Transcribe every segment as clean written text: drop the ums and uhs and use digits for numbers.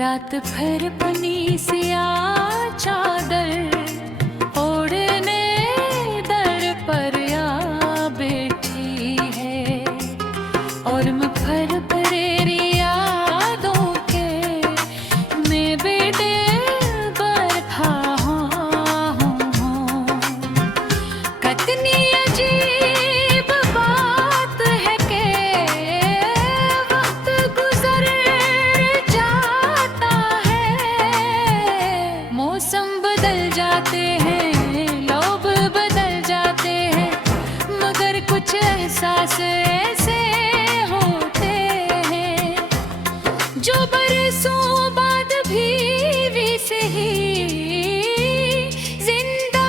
रात भर बनी सिया चादर ओढ़ने दर पर आ बैठी है, और मैं भर भरे यादों के मैं बेटे बरफा हूँ। कितनी अजीब बात है कि वक्त गुजर जाता है, मौसम बदल जाते हैं, लोग बदल जाते हैं, मगर कुछ एहसास ऐसे होते हैं जो बरसों बाद भी से ही जिंदा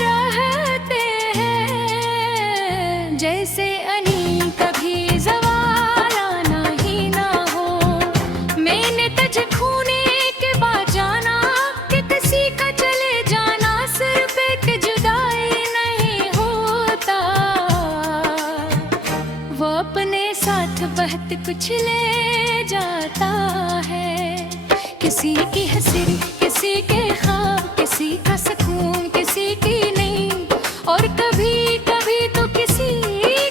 रहते हैं। जैसे अनी कभी ज़वाल आना ही ना हो, मैंने तुझे खूने के बाद जाना कि किसी का चले जाना सिर्फ एक जुदाई नहीं होता, वो अपने साथ बहुत कुछ ले जाता है। किसी की हंसी, किसी के ख्वाब, किसी का सुकून, किसी की नींद, और कभी कभी तो किसी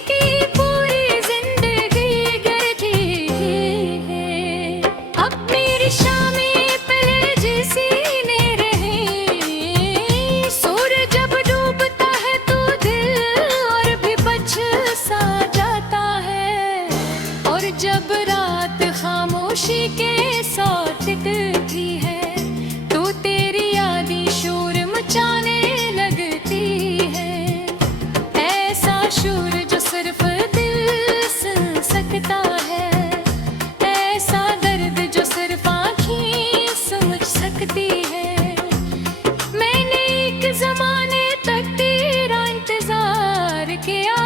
की पूरी जिंदगी गिरती है। अपनी शामें पहले जैसी ने रहे, सूरज जब डूबता है तो दिल और भी बच सा जाता है, और जब रात खामोशी के साथ टिकती है तो तेरी यादें शोर मचाने लगती है। ऐसा शोर जो सिर्फ दिल सुन सकता है, ऐसा दर्द जो सिर्फ आँखें समझ सकती है। मैंने एक ज़माने तक तेरा इंतजार किया,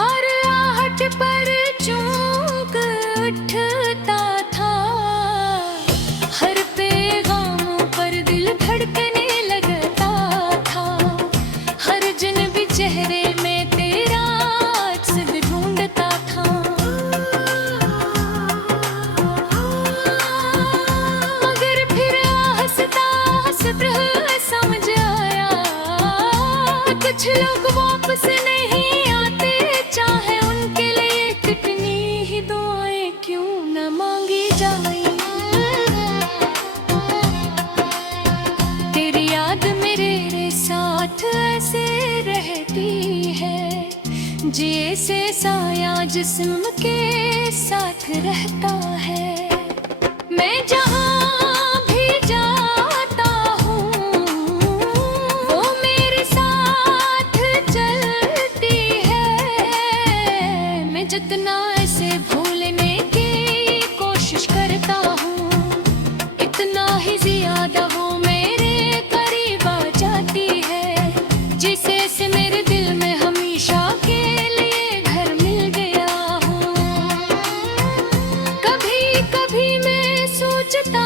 हर आहट पर चूक उठता था, हर पैगामों पर दिल धड़कने लगता था, हर जनबी चेहरे में तेरा अक्स ढूंढता था। मगर फिर हंसता हंसता समझ आया, कुछ लोग वापस नहीं आते, चाहे उनके लिए कितनी ही दुआएं क्यों न मांगी जाए। तेरी याद मेरे साथ ऐसे रहती है, जैसे साया जिस्म के साथ रहता है। मैं जहाँ भी जाता हूँ वो मेरे साथ चलती है, मैं जितना ऐसे भूलने की कोशिश करता हूँ, इतना ही ज्यादा वो मेरे करीब आ जाती है, जिसे से मेरे दिल में हमेशा के लिए घर मिल गया हूँ। कभी कभी मैं सोचता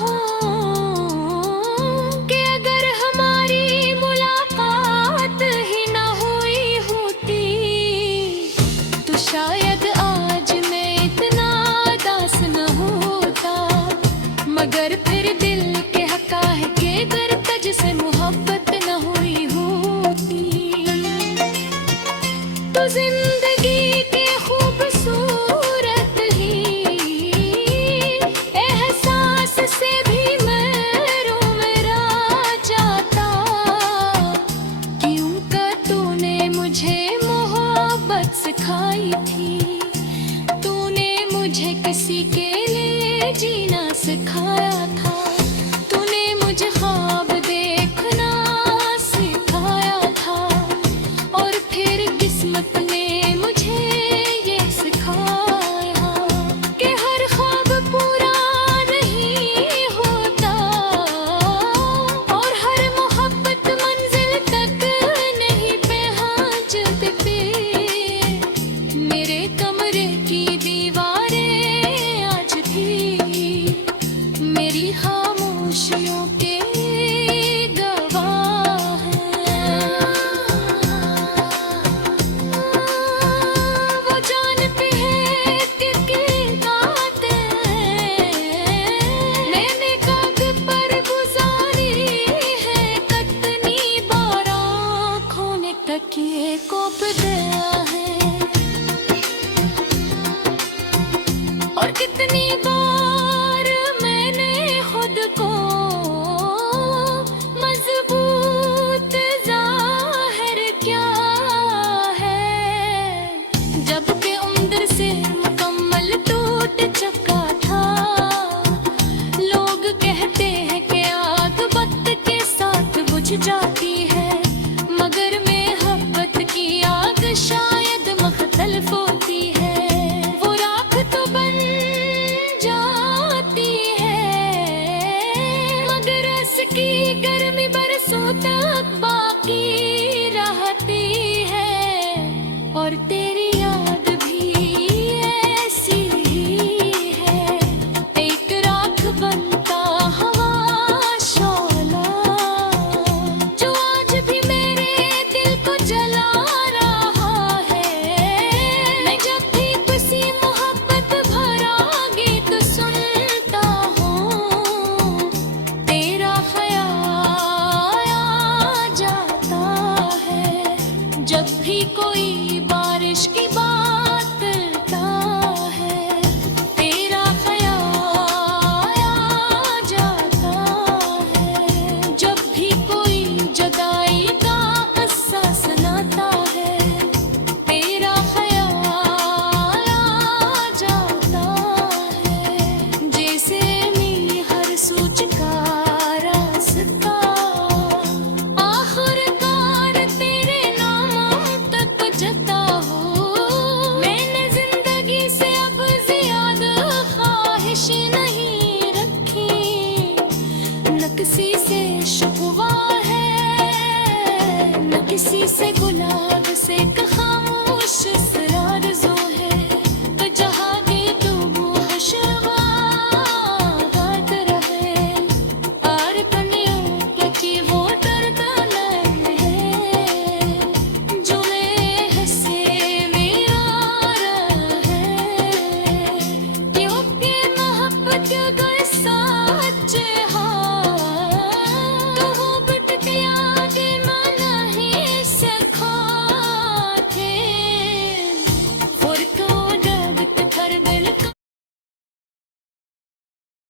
हूँ कि अगर हमारी मुलाकात ही ना हुई होती तो शायद आज मैं इतना उदास न होता, मगर फिर दिल के हक़ाइक़ के गर तुझसे मोहब्बत न हुई होती तो जिंदगी के खूबसूरत ही एहसास से भी महरूम रह जाता। क्यों का तूने मुझे मोहब्बत सिखाई थी, तूने मुझे किसी के लिए जीना सिखाया था, तूने मुझे ख्वाब देखना सिखाया था, और फिर किस्मत ने मुझे ये सिखाया कि हर ख्वाब पूरा नहीं होता, और हर मोहब्बत मंजिल तक नहीं पहुँचती। मेरे कमरे की दीवारें आज भी मेरी कितनी बार मैंने खुद को मजबूत जाहिर क्या है, जबकि अंदर से मुकम्मल टूट चुका